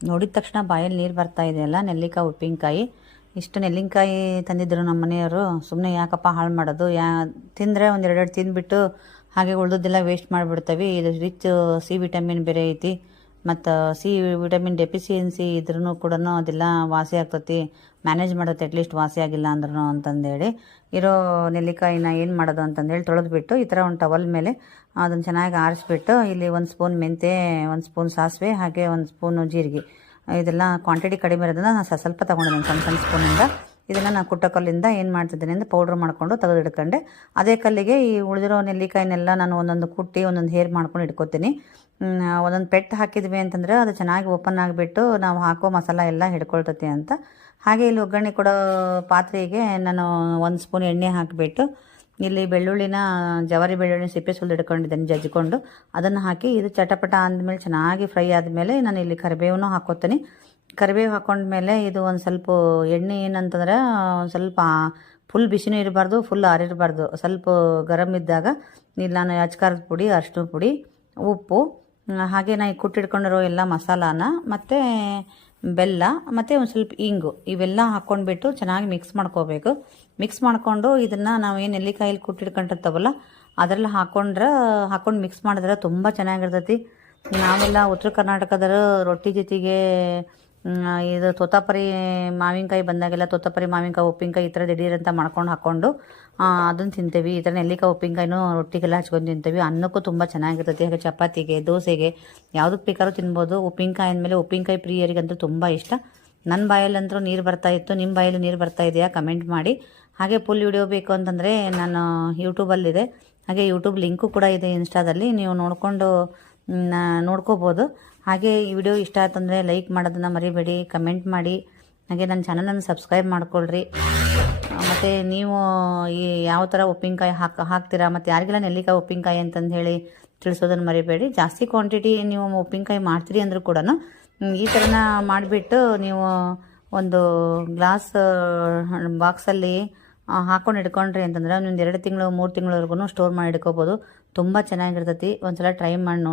ನೋಡಿದ ತಕ್ಷಣ ಬಾಯಲ್ಲಿ ನೀರು ಬರ್ತಾ ಇದೆಯಲ್ಲ. ನೆಲ್ಲಿಕಾಯಿ ಉಪ್ಪಿನಕಾಯಿ ಇಷ್ಟು ನೆಲ್ಲಿಕಾಯಿ ತಂದಿದ್ದರು ನಮ್ಮ ಮನೆಯವರು. ಸುಮ್ಮನೆ ಯಾಕಪ್ಪ ಹಾಳು ಮಾಡೋದು, ತಿಂದರೆ ಒಂದು ಎರಡೆರಡು ತಿಂದುಬಿಟ್ಟು ಹಾಗೆ ಉಳಿದದ್ದೆಲ್ಲ ವೇಸ್ಟ್ ಮಾಡಿಬಿಡ್ತೀವಿ. ಇದು ರಿಚ್ ಸಿ ವಿಟಮಿನ್ ಬೇರೆ ಐತಿ, ಮತ್ತು ಸಿ ವಿಟಮಿನ್ ಡೆಫಿಷಿಯನ್ಸಿ ಇದ್ರೂ ಕೂಡ ಅದೆಲ್ಲ ವಾಸಿ ಆಗ್ತತಿ, ಮ್ಯಾನೇಜ್ ಮಾಡುತ್ತೆ ಅಟ್ಲೀಸ್ಟ್ ವಾಸಿ ಆಗಿಲ್ಲ ಅಂದ್ರೂ ಅಂತಂದೇಳಿ. ಇರೋ ನೆಲ್ಲಿಕಾಯಿನ ಏನು ಮಾಡೋದು ಅಂತಂದೇಳಿ ತೊಳೆದ್ಬಿಟ್ಟು ಈ ಥರ ಒಂದು ಟವಲ್ ಮೇಲೆ ಅದನ್ನು ಚೆನ್ನಾಗಿ ಆರಿಸ್ಬಿಟ್ಟು ಇಲ್ಲಿ 1 ಸ್ಪೂನ್ ಮೆಂತೆ, 1 ಸ್ಪೂನ್ ಸಾಸಿವೆ, ಹಾಗೆ 1 ಸ್ಪೂನು ಜೀರಿಗೆ, ಇದೆಲ್ಲ ಕ್ವಾಂಟಿಟಿ ಕಡಿಮೆ ಇರೋದನ್ನು ನಾನು ಸ್ವಲ್ಪ ತೊಗೊಂಡಿದ್ದೀನಿ ಸಣ್ಣ ಸಣ್ಣ ಸ್ಪೂನಿಂದ. ಇದನ್ನು ನಾನು ಕುಟ್ಟ ಕಲ್ಲಿಂದ ಏನು ಮಾಡ್ತಿದ್ದೀನಿ ಅಂದರೆ ಪೌಡ್ರ್ ಮಾಡಿಕೊಂಡು ತೆಗೆದಿಡ್ಕೊಂಡೆ. ಅದೇ ಕಲ್ಲಿಗೆ ಈ ಉಳಿದಿರೋ ನೆಲ್ಲಿಕಾಯಿನೆಲ್ಲ ನಾನು ಒಂದೊಂದು ಕುಟ್ಟಿ ಒಂದೊಂದು ಹೇರ್ ಮಾಡ್ಕೊಂಡು ಇಟ್ಕೊತೀನಿ. ಒಂದೊಂದು ಪೆಟ್ಟು ಹಾಕಿದ್ವಿ ಅಂತಂದರೆ ಅದು ಚೆನ್ನಾಗಿ ಓಪನ್ ಆಗಿಬಿಟ್ಟು ನಾವು ಹಾಕೋ ಮಸಾಲ ಎಲ್ಲ ಹಿಡ್ಕೊಳ್ತತಿ ಅಂತ. ಹಾಗೆ ಇಲ್ಲಿ ಒಗ್ಗರಣೆ ಕೊಡೋ ಪಾತ್ರೆಗೆ ನಾನು 1 ಸ್ಪೂನ್ ಎಣ್ಣೆ ಹಾಕಿಬಿಟ್ಟು ಇಲ್ಲಿ ಬೆಳ್ಳುಳ್ಳಿನ, ಜವಾರಿ ಬೆಳ್ಳುಳ್ಳಿ ಸಿಪ್ಪೆ ಸುಲಿದು ಇಟ್ಕೊಂಡಿದ್ದೇನೆ ಜಜ್ಜಿಕೊಂಡು, ಅದನ್ನು ಹಾಕಿ ಇದು ಚಟಪಟ ಅಂದಮೇಲೆ ಚೆನ್ನಾಗಿ ಫ್ರೈ ಆದಮೇಲೆ ನಾನು ಇಲ್ಲಿ ಕರಿಬೇವನ್ನು ಹಾಕ್ಕೊತೀನಿ. ಕರಿಬೇವು ಹಾಕ್ಕೊಂಡ್ಮೇಲೆ ಇದು ಒಂದು ಸ್ವಲ್ಪ ಎಣ್ಣೆ ಏನಂತಂದ್ರೆ ಒಂದು ಸ್ವಲ್ಪ ಫುಲ್ ಬಿಸಿನೂ ಇರಬಾರ್ದು, ಫುಲ್ ಆರಿರಬಾರ್ದು, ಸ್ವಲ್ಪ ಗರಮ್ ಇದ್ದಾಗ ಇಲ್ಲಿ ನಾನು ಅಚ್ಕಾರದ ಪುಡಿ, ಅರಿಶಿನ ಪುಡಿ, ಉಪ್ಪು, ಹಾಗೆ ನಾನು ಕುಟ್ಟಿಟ್ಕೊಂಡಿರೋ ಎಲ್ಲ ಮಸಾಲಾನ, ಮತ್ತು ಬೆಲ್ಲ, ಮತ್ತು ಒಂದು ಸ್ವಲ್ಪ ಇಂಗು, ಇವೆಲ್ಲ ಹಾಕ್ಕೊಂಡ್ಬಿಟ್ಟು ಚೆನ್ನಾಗಿ ಮಿಕ್ಸ್ ಮಾಡ್ಕೋಬೇಕು. ಮಿಕ್ಸ್ ಮಾಡಿಕೊಂಡು ಇದನ್ನು ನಾವು ಏನು ನೆಲ್ಲಿಕಾಯಲ್ಲಿ ಕುಟ್ಟಿಟ್ಕೊಂಡಿರ್ತಾವಲ್ಲ ಅದರಲ್ಲಿ ಹಾಕ್ಕೊಂಡು ಮಿಕ್ಸ್ ಮಾಡಿದ್ರೆ ತುಂಬ ಚೆನ್ನಾಗಿರ್ತೈತಿ. ನಾವೆಲ್ಲ ಉತ್ತರ ಕರ್ನಾಟಕದವರು ರೊಟ್ಟಿ ಜೊತೆಗೆ ಇದು ತೋತಾಪರಿ ಮಾವಿನಕಾಯಿ ಬಂದಾಗೆಲ್ಲ ತೋತಾಪರಿ ಮಾವಿನಕಾಯಿ ಉಪ್ಪಿನಕಾಯಿ ಈ ಥರ ದಿಢೀರಂತ ಮಾಡ್ಕೊಂಡು ಹಾಕ್ಕೊಂಡು ಅದನ್ನು ತಿಂತೀವಿ. ಈ ಥರ ನೆಲ್ಲಿಕಾಯಿ ಉಪ್ಪಿನಕಾಯಿನೂ ರೊಟ್ಟಿಗೆಲ್ಲ ಹಚ್ಕೊಂಡು ತಿಂತೀವಿ. ಅನ್ನಕ್ಕೂ ತುಂಬ ಚೆನ್ನಾಗಿರ್ತೈತಿ. ಹಾಗೆ ಚಪಾತಿಗೆ, ದೋಸೆಗೆ ಯಾವುದಕ್ಕೆ ಬೇಕಾದ್ರೂ ತಿನ್ಬೋದು. ಉಪ್ಪಿನಕಾಯಿ ಅಂದಮೇಲೆ ಉಪ್ಪಿನಕಾಯಿ ಪ್ರಿಯರಿಗಂತೂ ತುಂಬ ಇಷ್ಟ. ನನ್ನ ಬಾಯಲ್ಲಂತೂ ನೀರು ಬರ್ತಾಯಿತ್ತು, ನಿಮ್ಮ ಬಾಯಲ್ಲಿ ನೀರು ಬರ್ತಾ ಇದೆಯಾ ಕಮೆಂಟ್ ಮಾಡಿ. ಹಾಗೆ ಫುಲ್ ವಿಡಿಯೋ ಬೇಕು ಅಂತಂದರೆ ನಾನು ಯೂಟ್ಯೂಬಲ್ಲಿದೆ, ಹಾಗೆ ಯೂಟ್ಯೂಬ್ ಲಿಂಕು ಕೂಡ ಇದೆ ಇನ್ಸ್ಟಾದಲ್ಲಿ, ನೀವು ನೋಡ್ಕೋಬೋದು. ಹಾಗೆ ಈ ವಿಡಿಯೋ ಇಷ್ಟ ಆಯ್ತಂದರೆ ಲೈಕ್ ಮಾಡೋದನ್ನು ಮರಿಬೇಡಿ, ಕಮೆಂಟ್ ಮಾಡಿ, ಹಾಗೆ ನನ್ನ ಚಾನಲನ್ನು ಸಬ್ಸ್ಕ್ರೈಬ್ ಮಾಡ್ಕೊಳ್ರಿ. ಮತ್ತು ನೀವು ಈ ಯಾವ ಥರ ಉಪ್ಪಿನಕಾಯಿ ಹಾಕ್ತೀರಾ, ಮತ್ತು ಯಾರಿಗೆಲ್ಲ ನೆಲ್ಲಿಕಾಯಿ ಉಪ್ಪಿನಕಾಯಿ ಅಂತಂದು ಹೇಳಿ ತಿಳಿಸೋದನ್ನು ಮರಿಬೇಡಿ. ಜಾಸ್ತಿ ಕ್ವಾಂಟಿಟಿ ನೀವು ಉಪ್ಪಿನಕಾಯಿ ಮಾಡ್ತೀರಿ ಅಂದರೂ ಕೂಡ ಈ ಥರನ ಮಾಡಿಬಿಟ್ಟು ನೀವು ಒಂದು ಗ್ಲಾಸ್ ಬಾಕ್ಸಲ್ಲಿ ಹಾಕ್ಕೊಂಡು ಇಟ್ಕೊಂಡ್ರಿ ಅಂತಂದ್ರೆ ಒಂದು 2 ತಿಂಗಳು 3 ತಿಂಗಳವರೆಗೂ ಸ್ಟೋರ್ ಮಾಡಿ ಇಟ್ಕೋಬೋದು. ತುಂಬ ಚೆನ್ನಾಗಿರ್ತೈತಿ. ಒಂದು ಸಲ ಟ್ರೈ ಮಾಡಿ ನೋಡಿ.